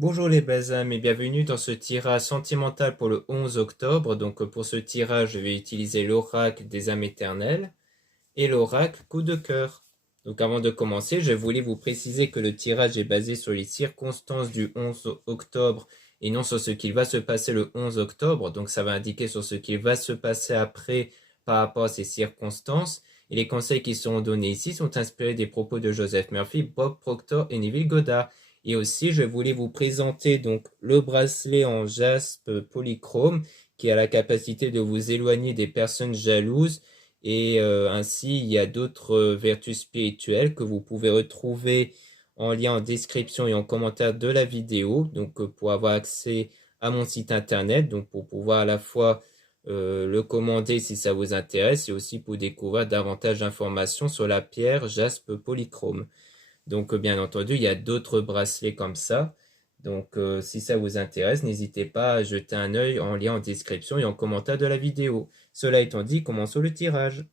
Bonjour les Basames et bienvenue dans ce tirage sentimental pour le 11 octobre. Donc pour ce tirage, je vais utiliser l'oracle des âmes éternelles et l'oracle coup de cœur. Donc avant de commencer, je voulais vous préciser que le tirage est basé sur les circonstances du 11 octobre et non sur ce qu'il va se passer le 11 octobre. Donc ça va indiquer sur ce qu'il va se passer après par rapport à ces circonstances. Et les conseils qui seront donnés ici sont inspirés des propos de Joseph Murphy, Bob Proctor et Neville Goddard. Et aussi, je voulais vous présenter donc le bracelet en jaspe polychrome qui a la capacité de vous éloigner des personnes jalouses. Et ainsi, il y a d'autres vertus spirituelles que vous pouvez retrouver en lien en description et en commentaire de la vidéo. Donc, pour avoir accès à mon site internet, donc pour pouvoir à la fois le commander si ça vous intéresse et aussi pour découvrir davantage d'informations sur la pierre jaspe polychrome. Donc, bien entendu, il y a d'autres bracelets comme ça. Donc, si ça vous intéresse, n'hésitez pas à jeter un œil en lien en description et en commentaire de la vidéo. Cela étant dit, commençons le tirage.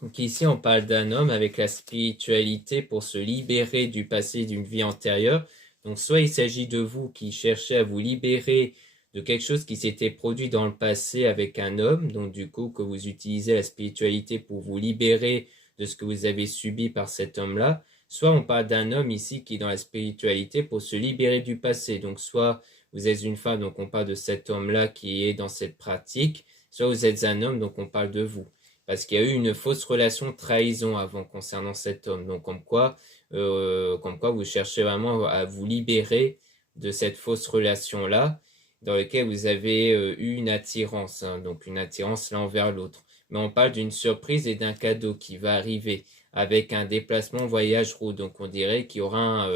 Donc ici, on parle d'un homme avec la spiritualité pour se libérer du passé d'une vie antérieure. Donc soit il s'agit de vous qui cherchez à vous libérer de quelque chose qui s'était produit dans le passé avec un homme, donc du coup que vous utilisez la spiritualité pour vous libérer de ce que vous avez subi par cet homme-là. Soit on parle d'un homme ici qui est dans la spiritualité pour se libérer du passé. Donc soit vous êtes une femme, donc on parle de cet homme-là qui est dans cette pratique. Soit vous êtes un homme, donc on parle de vous parce qu'il y a eu une fausse relation trahison avant concernant cet homme. Donc comme quoi vous cherchez vraiment à vous libérer de cette fausse relation-là, dans laquelle vous avez eu une attirance, hein, donc une attirance l'un envers l'autre. Mais on parle d'une surprise et d'un cadeau qui va arriver avec un déplacement voyage route. Donc on dirait qu'il y aura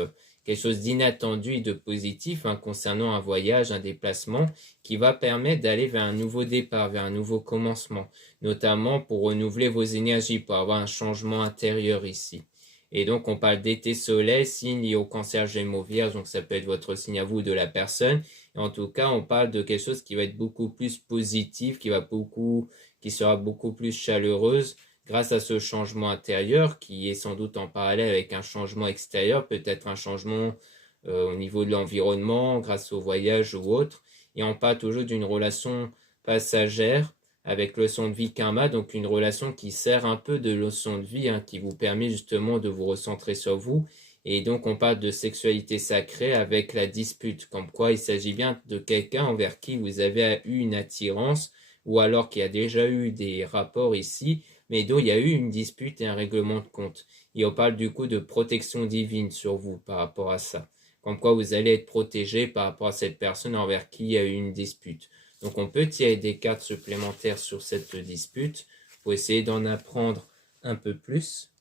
quelque chose d'inattendu et de positif, hein, concernant un voyage, un déplacement qui va permettre d'aller vers un nouveau départ, vers un nouveau commencement, notamment pour renouveler vos énergies, pour avoir un changement intérieur ici. Et donc on parle d'été soleil, signe lié au cancer Gémeaux Vierge, donc ça peut être votre signe à vous ou de la personne. Et en tout cas, on parle de quelque chose qui va être beaucoup plus positif, qui sera beaucoup plus chaleureuse grâce à ce changement intérieur qui est sans doute en parallèle avec un changement extérieur, peut-être un changement au niveau de l'environnement, grâce au voyage ou autre. Et on parle toujours d'une relation passagère avec leçon de vie karma, donc une relation qui sert un peu de leçon de vie, hein, qui vous permet justement de vous recentrer sur vous. Et donc on parle de sexualité sacrée avec la dispute, comme quoi il s'agit bien de quelqu'un envers qui vous avez eu une attirance, ou alors qui a déjà eu des rapports ici, mais dont il y a eu une dispute et un règlement de compte. Et on parle du coup de protection divine sur vous par rapport à ça. Comme quoi vous allez être protégé par rapport à cette personne envers qui il y a eu une dispute. Donc on peut tirer des cartes supplémentaires sur cette dispute pour essayer d'en apprendre un peu plus.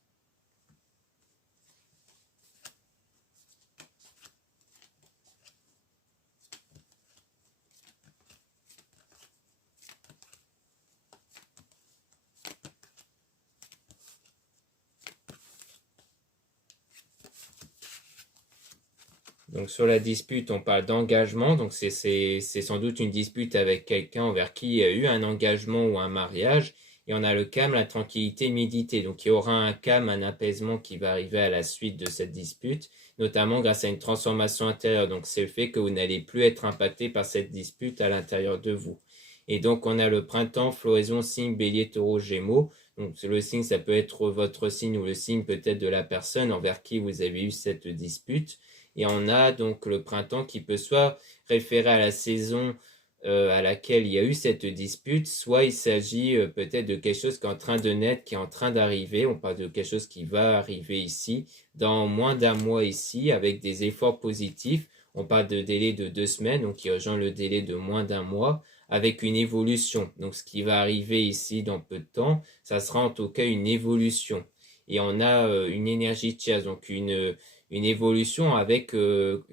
Donc sur la dispute, on parle d'engagement, donc c'est sans doute une dispute avec quelqu'un envers qui il y a eu un engagement ou un mariage, et on a le calme, la tranquillité, méditer. Donc il y aura un calme, un apaisement qui va arriver à la suite de cette dispute, notamment grâce à une transformation intérieure. Donc c'est le fait que vous n'allez plus être impacté par cette dispute à l'intérieur de vous. Et donc on a le printemps, floraison, signe, bélier, taureau, gémeaux. Donc le signe, ça peut être votre signe ou le signe peut-être de la personne envers qui vous avez eu cette dispute. Et on a donc le printemps qui peut soit référer à la saison à laquelle il y a eu cette dispute, soit il s'agit peut-être de quelque chose qui est en train de naître, qui est en train d'arriver. On parle de quelque chose qui va arriver ici, dans moins d'un mois ici, avec des efforts positifs. On parle de délai de 2 semaines, donc qui rejoint le délai de moins d'un mois, avec une évolution. Donc ce qui va arriver ici dans peu de temps, ça sera en tout cas une évolution. Et on a une énergie tierce, donc une évolution avec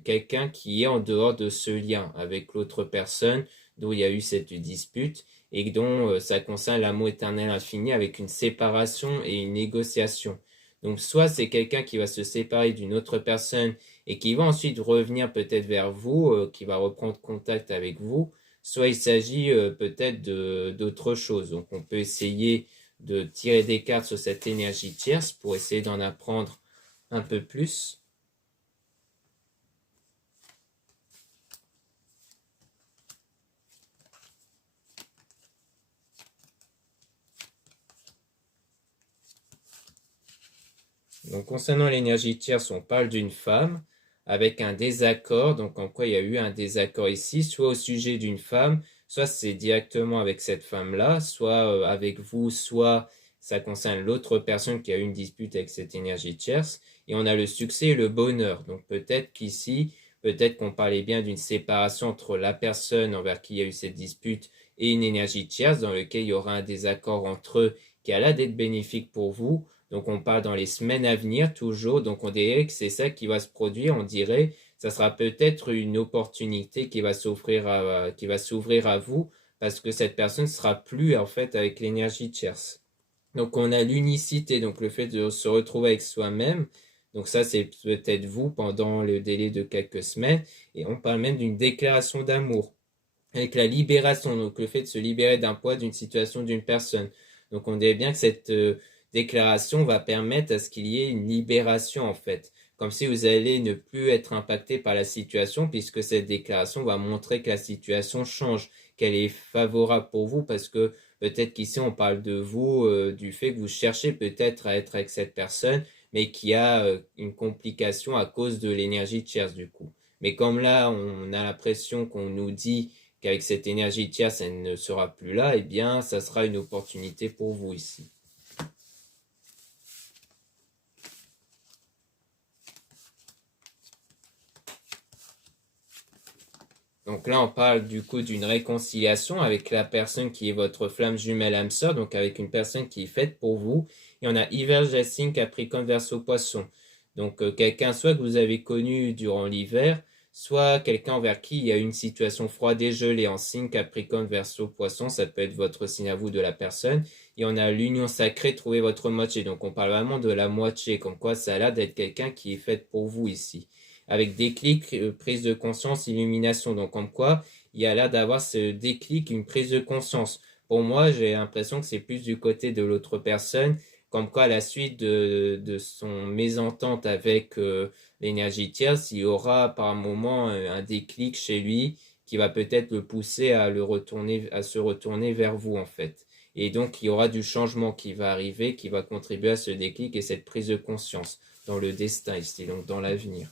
quelqu'un qui est en dehors de ce lien, avec l'autre personne dont il y a eu cette dispute et dont ça concerne l'amour éternel infini avec une séparation et une négociation. Donc soit c'est quelqu'un qui va se séparer d'une autre personne et qui va ensuite revenir peut-être vers vous, qui va reprendre contact avec vous, soit il s'agit peut-être d'autre chose. Donc on peut essayer de tirer des cartes sur cette énergie tierce pour essayer d'en apprendre un peu plus. Donc concernant l'énergie tierce, on parle d'une femme avec un désaccord, donc en quoi il y a eu un désaccord ici, soit au sujet d'une femme, soit c'est directement avec cette femme-là, soit avec vous, soit ça concerne l'autre personne qui a eu une dispute avec cette énergie tierce, et on a le succès et le bonheur. Donc peut-être qu'ici, peut-être qu'on parlait bien d'une séparation entre la personne envers qui il y a eu cette dispute et une énergie tierce dans lequel il y aura un désaccord entre eux qui a l'air d'être bénéfique pour vous. Donc on parle dans les semaines à venir toujours. Donc on dirait que c'est ça qui va se produire. On dirait que ça sera peut-être une opportunité qui va s'ouvrir à vous parce que cette personne ne sera plus en fait avec l'énergie tierce. Donc on a l'unicité, donc le fait de se retrouver avec soi-même. Donc ça c'est peut-être vous pendant le délai de quelques semaines. Et on parle même d'une déclaration d'amour avec la libération, donc le fait de se libérer d'un poids, d'une situation, d'une personne. Donc on dirait bien que cette déclaration va permettre à ce qu'il y ait une libération en fait, comme si vous allez ne plus être impacté par la situation puisque cette déclaration va montrer que la situation change, qu'elle est favorable pour vous parce que peut-être qu'ici on parle de vous, du fait que vous cherchez peut-être à être avec cette personne, mais qui a une complication à cause de l'énergie tierce du coup. Mais comme là, on a l'impression qu'on nous dit qu'avec cette énergie tierce, elle ne sera plus là, eh bien, ça sera une opportunité pour vous ici. Donc là, on parle du coup d'une réconciliation avec la personne qui est votre flamme jumelle âme sœur, donc avec une personne qui est faite pour vous. Et on a hiver, Jacine, Capricorne, Verseau, Poisson. Donc quelqu'un soit que vous avez connu durant l'hiver, soit quelqu'un vers qui il y a une situation froide et gelée en signe Capricorne, Verseau, Poisson. Ça peut être votre signe à vous de la personne. Et on a l'union sacrée, trouver votre moitié. Donc on parle vraiment de la moitié, comme quoi ça a l'air d'être quelqu'un qui est fait pour vous ici avec déclic, prise de conscience, illumination. Donc, comme quoi, il y a l'air d'avoir ce déclic, une prise de conscience. Pour moi, j'ai l'impression que c'est plus du côté de l'autre personne, comme quoi, à la suite de son mésentente avec l'énergie tierce, il y aura par moment un déclic chez lui qui va peut-être le pousser à se retourner vers vous, en fait. Et donc, il y aura du changement qui va arriver, qui va contribuer à ce déclic et cette prise de conscience dans le destin ici, donc dans l'avenir.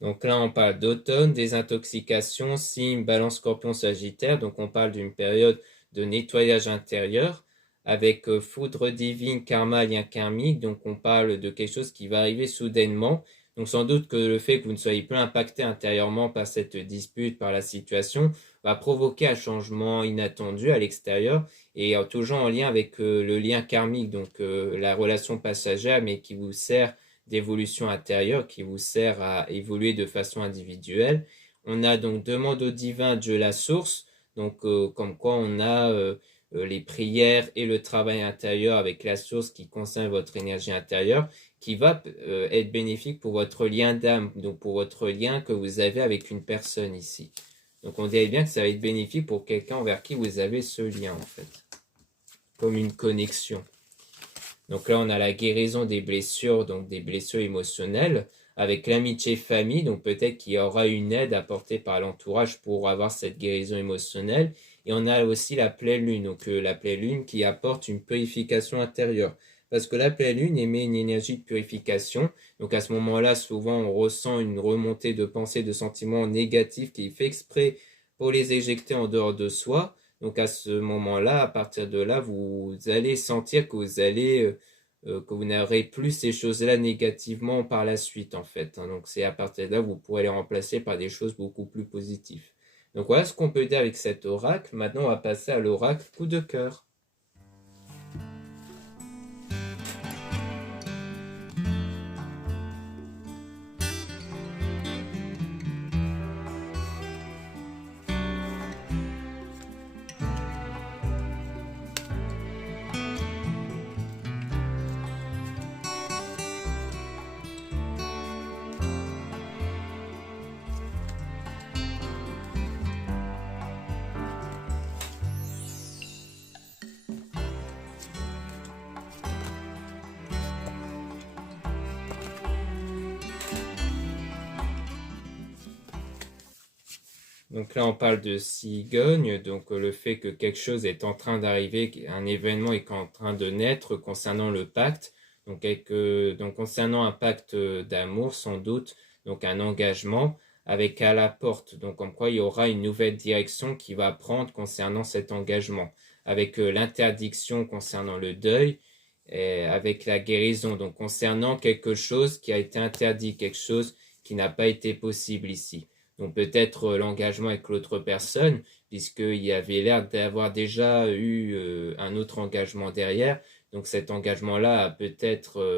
Donc là, on parle d'automne, désintoxication, signe, balance, scorpion, sagittaire. Donc on parle d'une période de nettoyage intérieur avec foudre divine, karma, lien karmique. Donc on parle de quelque chose qui va arriver soudainement. Donc sans doute que le fait que vous ne soyez plus impacté intérieurement par cette dispute, par la situation, va provoquer un changement inattendu à l'extérieur et toujours en lien avec le lien karmique, donc la relation passagère, mais qui vous sert d'évolution intérieure qui vous sert à évoluer de façon individuelle. On a donc demande au divin Dieu la source, donc comme quoi on a les prières et le travail intérieur avec la source qui concerne votre énergie intérieure, qui va être bénéfique pour votre lien d'âme, donc pour votre lien que vous avez avec une personne ici. Donc on dirait bien que ça va être bénéfique pour quelqu'un vers qui vous avez ce lien en fait, comme une connexion. Donc là, on a la guérison des blessures, donc des blessures émotionnelles, avec l'amitié famille, donc peut-être qu'il y aura une aide apportée par l'entourage pour avoir cette guérison émotionnelle. Et on a aussi la pleine lune, donc la pleine lune qui apporte une purification intérieure. Parce que la pleine lune émet une énergie de purification. Donc à ce moment-là, souvent, on ressent une remontée de pensées, de sentiments négatifs qui fait exprès pour les éjecter en dehors de soi. Donc à ce moment-là, à partir de là, vous allez sentir que vous allez que vous n'aurez plus ces choses-là négativement par la suite, en fait, hein. Donc, c'est à partir de là que vous pourrez les remplacer par des choses beaucoup plus positives. Donc, voilà ce qu'on peut dire avec cet oracle. Maintenant, on va passer à l'oracle coup de cœur. Donc là, on parle de cigogne, donc le fait que quelque chose est en train d'arriver, un événement est en train de naître concernant le pacte, donc concernant un pacte d'amour sans doute, donc un engagement avec à la porte, donc comme quoi il y aura une nouvelle direction qui va prendre concernant cet engagement, avec l'interdiction concernant le deuil, et avec la guérison, donc concernant quelque chose qui a été interdit, quelque chose qui n'a pas été possible ici. Donc peut-être l'engagement avec l'autre personne, puisqu'il y avait l'air d'avoir déjà eu un autre engagement derrière. Donc cet engagement-là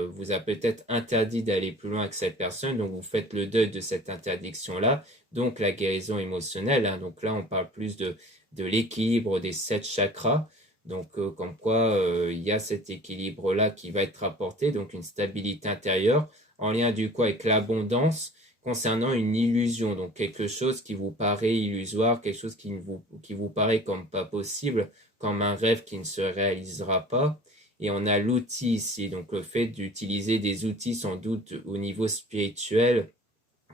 vous a peut-être interdit d'aller plus loin avec cette personne. Donc vous faites le deuil de cette interdiction-là. Donc la guérison émotionnelle, hein. Donc là, on parle plus de l'équilibre des 7 chakras. Donc comme quoi il y a cet équilibre-là qui va être apporté. Donc une stabilité intérieure en lien du coup avec l'abondance concernant une illusion, donc quelque chose qui vous paraît illusoire, quelque chose qui vous paraît comme pas possible, comme un rêve qui ne se réalisera pas. Et on a l'outil ici, donc le fait d'utiliser des outils sans doute au niveau spirituel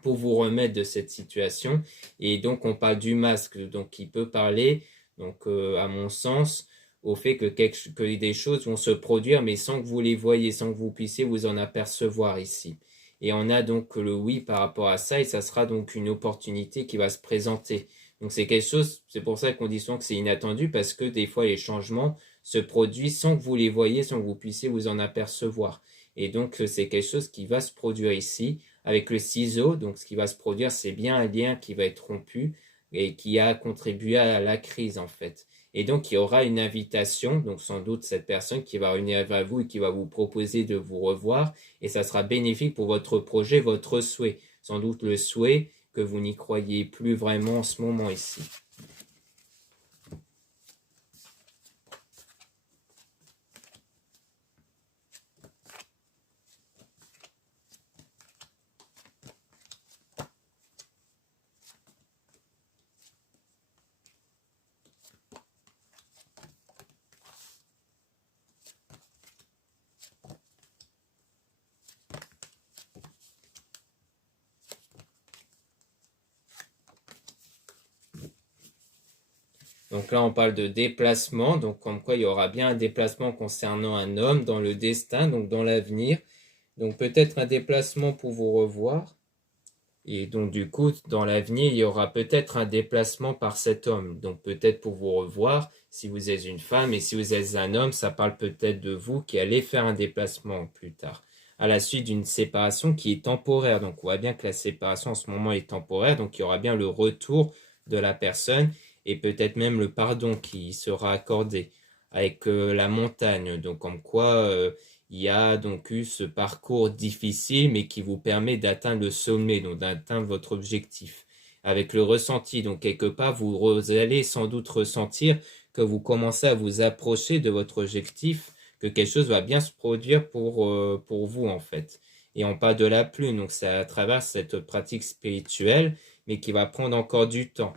pour vous remettre de cette situation. Et donc on parle du masque, donc qui peut parler, donc à mon sens, au fait que des choses vont se produire, mais sans que vous les voyez, sans que vous puissiez vous en apercevoir ici. Et on a donc le oui par rapport à ça, et ça sera donc une opportunité qui va se présenter. Donc c'est quelque chose, c'est pour ça qu'on dit souvent que c'est inattendu, parce que des fois les changements se produisent sans que vous les voyez, sans que vous puissiez vous en apercevoir. Et donc c'est quelque chose qui va se produire ici avec le ciseau. Donc ce qui va se produire, c'est bien un lien qui va être rompu et qui a contribué à la crise en fait. Et donc il y aura une invitation, donc sans doute cette personne qui va revenir vers vous et qui va vous proposer de vous revoir, et ça sera bénéfique pour votre projet, votre souhait. Sans doute le souhait que vous n'y croyez plus vraiment en ce moment ici. Donc là, on parle de déplacement, donc comme quoi il y aura bien un déplacement concernant un homme dans le destin, donc dans l'avenir. Donc peut-être un déplacement pour vous revoir. Et donc du coup, dans l'avenir, il y aura peut-être un déplacement par cet homme. Donc peut-être pour vous revoir, si vous êtes une femme, et si vous êtes un homme, ça parle peut-être de vous qui allez faire un déplacement plus tard, à la suite d'une séparation qui est temporaire. Donc on voit bien que la séparation en ce moment est temporaire, donc il y aura bien le retour de la personne et peut-être même le pardon qui sera accordé avec la montagne. Donc comme quoi il y a donc eu ce parcours difficile, mais qui vous permet d'atteindre le sommet, donc d'atteindre votre objectif. Avec le ressenti, donc quelque part, vous allez sans doute ressentir que vous commencez à vous approcher de votre objectif, que quelque chose va bien se produire pour vous, en fait. Et on parle de la pluie, donc c'est à travers cette pratique spirituelle, mais qui va prendre encore du temps.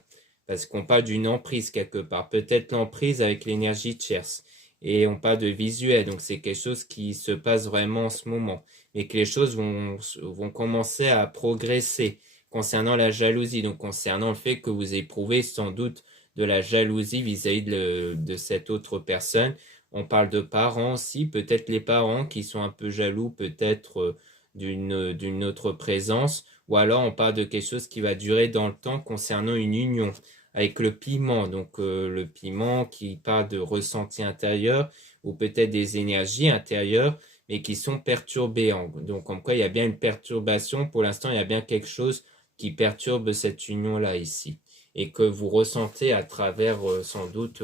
Parce qu'on parle d'une emprise quelque part, peut-être l'emprise avec l'énergie tierce. Et on parle de visuel, donc c'est quelque chose qui se passe vraiment en ce moment. Mais que les choses vont commencer à progresser concernant la jalousie, donc concernant le fait que vous éprouvez sans doute de la jalousie vis-à-vis de cette autre personne. On parle de parents aussi, peut-être les parents qui sont un peu jaloux, peut-être d'une autre présence, ou alors on parle de quelque chose qui va durer dans le temps concernant une union avec le piment, donc le piment qui parle de ressenti intérieur ou peut-être des énergies intérieures, mais qui sont perturbés. Donc, comme quoi il y a bien une perturbation. Pour l'instant, il y a bien quelque chose qui perturbe cette union-là ici. Et que vous ressentez à travers, sans doute,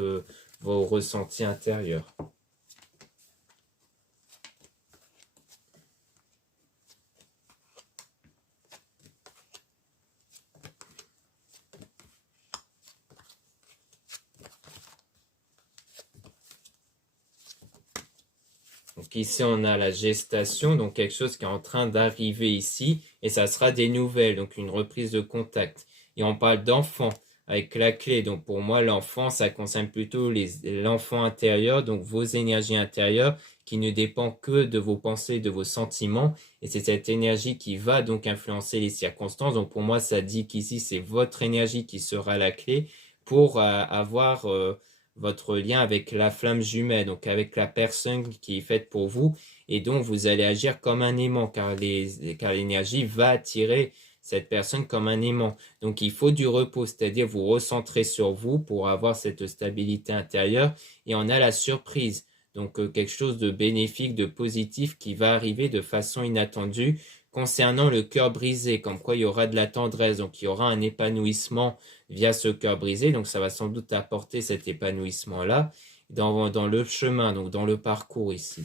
vos ressentis intérieurs. Donc ici, on a la gestation, donc quelque chose qui est en train d'arriver ici, et ça sera des nouvelles, donc une reprise de contact. Et on parle d'enfant avec la clé. Donc pour moi, l'enfant, ça concerne plutôt l'enfant intérieur, donc vos énergies intérieures, qui ne dépend que de vos pensées, de vos sentiments. Et c'est cette énergie qui va donc influencer les circonstances. Donc pour moi, ça dit qu'ici, c'est votre énergie qui sera la clé pour avoir votre lien avec la flamme jumelle, donc avec la personne qui est faite pour vous, et donc vous allez agir comme un aimant, car l'énergie va attirer cette personne comme un aimant. Donc il faut du repos, c'est-à-dire vous recentrer sur vous pour avoir cette stabilité intérieure, et on a la surprise. Donc quelque chose de bénéfique, de positif qui va arriver de façon inattendue concernant le cœur brisé, comme quoi il y aura de la tendresse, donc il y aura un épanouissement via ce cœur brisé. Donc ça va sans doute apporter cet épanouissement-là dans le chemin, donc dans le parcours ici.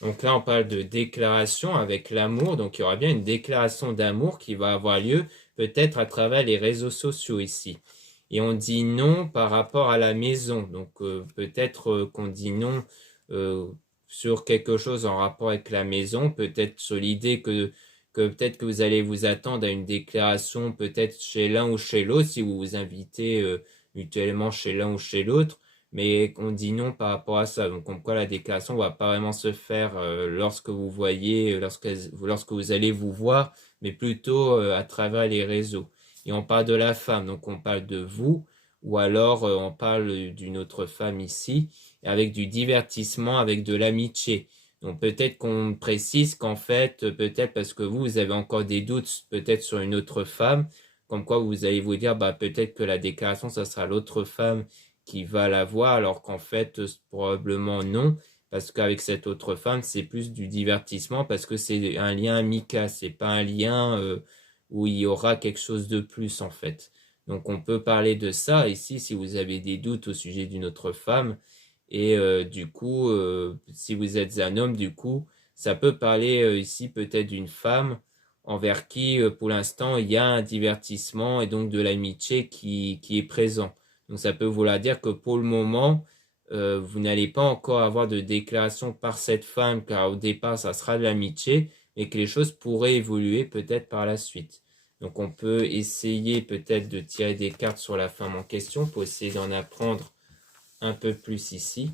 Donc là, on parle de déclaration avec l'amour. Donc il y aura bien une déclaration d'amour qui va avoir lieu peut-être à travers les réseaux sociaux ici. Et on dit non par rapport à la maison. Donc peut-être qu'on dit non euh, sur quelque chose en rapport avec la maison. Peut-être sur l'idée que peut-être que vous allez vous attendre à une déclaration peut-être chez l'un ou chez l'autre si vous vous invitez mutuellement chez l'un ou chez l'autre, mais on dit non par rapport à ça. Donc, comme quoi la déclaration va pas vraiment se faire lorsque vous voyez, lorsque vous allez vous voir, mais plutôt à travers les réseaux. Et on parle de la femme, donc on parle de vous, ou alors on parle d'une autre femme ici, avec du divertissement, avec de l'amitié. Donc peut-être qu'on précise qu'en fait, peut-être parce que vous avez encore des doutes, peut-être sur une autre femme, comme quoi vous allez vous dire, bah peut-être que la déclaration, ça sera l'autre femme qui va la voir, alors qu'en fait, probablement non, parce qu'avec cette autre femme, c'est plus du divertissement, parce que c'est un lien amical, c'est pas un lien où il y aura quelque chose de plus, en fait. Donc on peut parler de ça ici, si vous avez des doutes au sujet d'une autre femme, et du coup, si vous êtes un homme, du coup, ça peut parler ici peut-être d'une femme envers qui, pour l'instant, il y a un divertissement et donc de l'amitié qui est présent. Donc ça peut vouloir dire que pour le moment, vous n'allez pas encore avoir de déclaration par cette femme, car au départ, ça sera de l'amitié, et que les choses pourraient évoluer peut-être par la suite. Donc on peut essayer peut-être de tirer des cartes sur la femme en question pour essayer d'en apprendre un peu plus ici.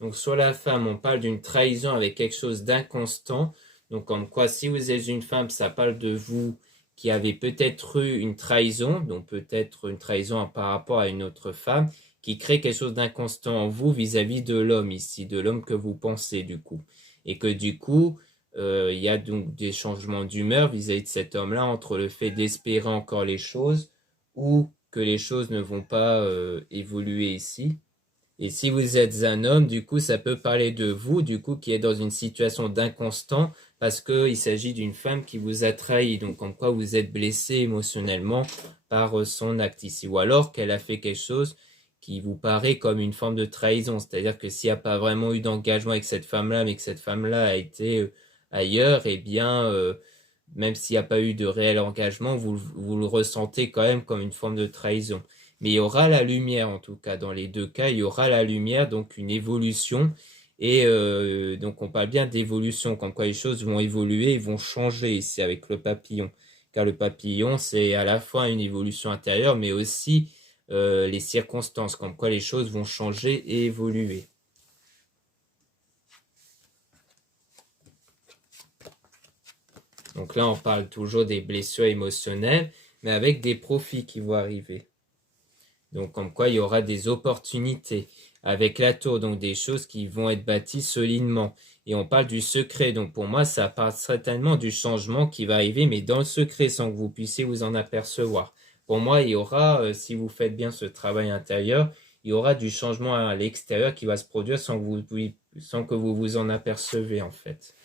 Donc sur la femme, on parle d'une trahison avec quelque chose d'inconstant. Donc comme quoi, si vous êtes une femme, ça parle de vous qui avez peut-être eu une trahison, donc peut-être une trahison par rapport à une autre femme, qui crée quelque chose d'inconstant en vous vis-à-vis de l'homme ici, de l'homme que vous pensez du coup. Et que du coup, il y a donc des changements d'humeur vis-à-vis de cet homme-là entre le fait d'espérer encore les choses ou que les choses ne vont pas évoluer ici. Et si vous êtes un homme, du coup, ça peut parler de vous, du coup, qui est dans une situation d'inconstant, parce qu'il s'agit d'une femme qui vous a trahi, donc en quoi vous êtes blessé émotionnellement par son acte ici, ou alors qu'elle a fait quelque chose qui vous paraît comme une forme de trahison, c'est-à-dire que s'il n'y a pas vraiment eu d'engagement avec cette femme-là, mais que cette femme-là a été ailleurs, eh bien, même s'il n'y a pas eu de réel engagement, vous le ressentez quand même comme une forme de trahison. Mais il y aura la lumière, en tout cas, dans les deux cas, il y aura la lumière, donc une évolution. Et donc on parle bien d'évolution, quand quoi les choses vont évoluer et vont changer ici avec le papillon. Car le papillon, c'est à la fois une évolution intérieure, mais aussi les circonstances, comme quoi les choses vont changer et évoluer. Donc là, on parle toujours des blessures émotionnelles, mais avec des profits qui vont arriver. Donc comme quoi il y aura des opportunités. Avec la tour, donc des choses qui vont être bâties solidement. Et on parle du secret. Donc pour moi, ça part certainement du changement qui va arriver, mais dans le secret, sans que vous puissiez vous en apercevoir. Pour moi, il y aura, si vous faites bien ce travail intérieur, il y aura du changement à l'extérieur qui va se produire sans que vous vous en apercevez en fait.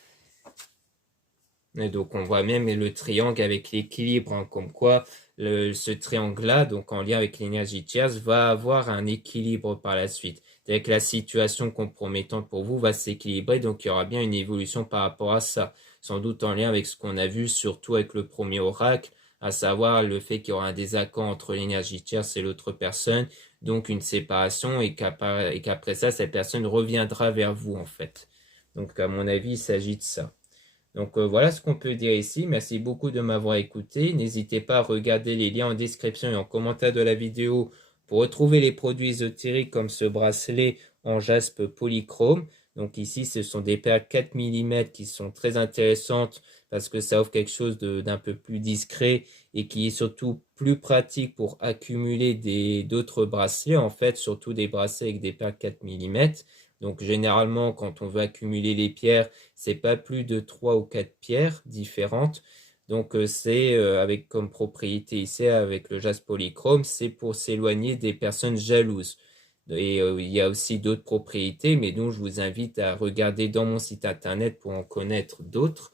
Et donc on voit même le triangle avec l'équilibre, hein, comme quoi ce triangle-là, donc en lien avec l'énergie tierce, va avoir un équilibre par la suite. C'est-à-dire que la situation compromettante pour vous va s'équilibrer, donc il y aura bien une évolution par rapport à ça. Sans doute en lien avec ce qu'on a vu, surtout avec le premier oracle, à savoir le fait qu'il y aura un désaccord entre l'énergie tierce et l'autre personne, donc une séparation, et qu'après ça, cette personne reviendra vers vous en fait. Donc à mon avis, il s'agit de ça. Donc voilà ce qu'on peut dire ici. Merci beaucoup de m'avoir écouté. N'hésitez pas à regarder les liens en description et en commentaire de la vidéo pour retrouver les produits ésotériques comme ce bracelet en jaspe polychrome. Donc ici, ce sont des perles 4 mm qui sont très intéressantes parce que ça offre quelque chose d'un peu plus discret et qui est surtout plus pratique pour accumuler d'autres bracelets, en fait, surtout des bracelets avec des perles 4 mm. Donc généralement, quand on veut accumuler les pierres, c'est pas plus de 3 ou 4 pierres différentes. Donc c'est avec comme propriété ici, avec le jaspe polychrome, c'est pour s'éloigner des personnes jalouses. Et il y a aussi d'autres propriétés, mais dont je vous invite à regarder dans mon site internet pour en connaître d'autres.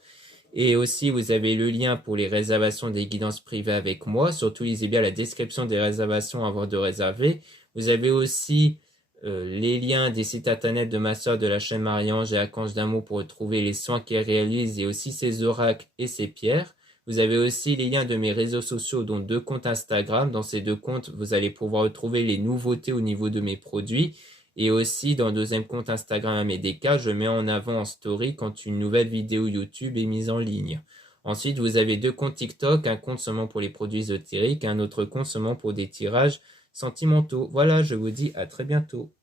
Et aussi, vous avez le lien pour les réservations des guidances privées avec moi. Surtout, lisez bien la description des réservations avant de réserver. Vous avez aussi les liens des sites internet de ma sœur de la chaîne Marie-Ange et Archange d'amour pour retrouver les soins qu'elle réalise et aussi ses oracles et ses pierres. Vous avez aussi les liens de mes réseaux sociaux, dont 2 comptes Instagram. Dans ces 2 comptes, vous allez pouvoir retrouver les nouveautés au niveau de mes produits. Et aussi, dans le 2e compte Instagram Amédéka, je mets en avant en story quand une nouvelle vidéo YouTube est mise en ligne. Ensuite, vous avez 2 comptes TikTok, un compte seulement pour les produits ésotériques, un autre compte seulement pour des tirages sentimentaux. Voilà, je vous dis à très bientôt.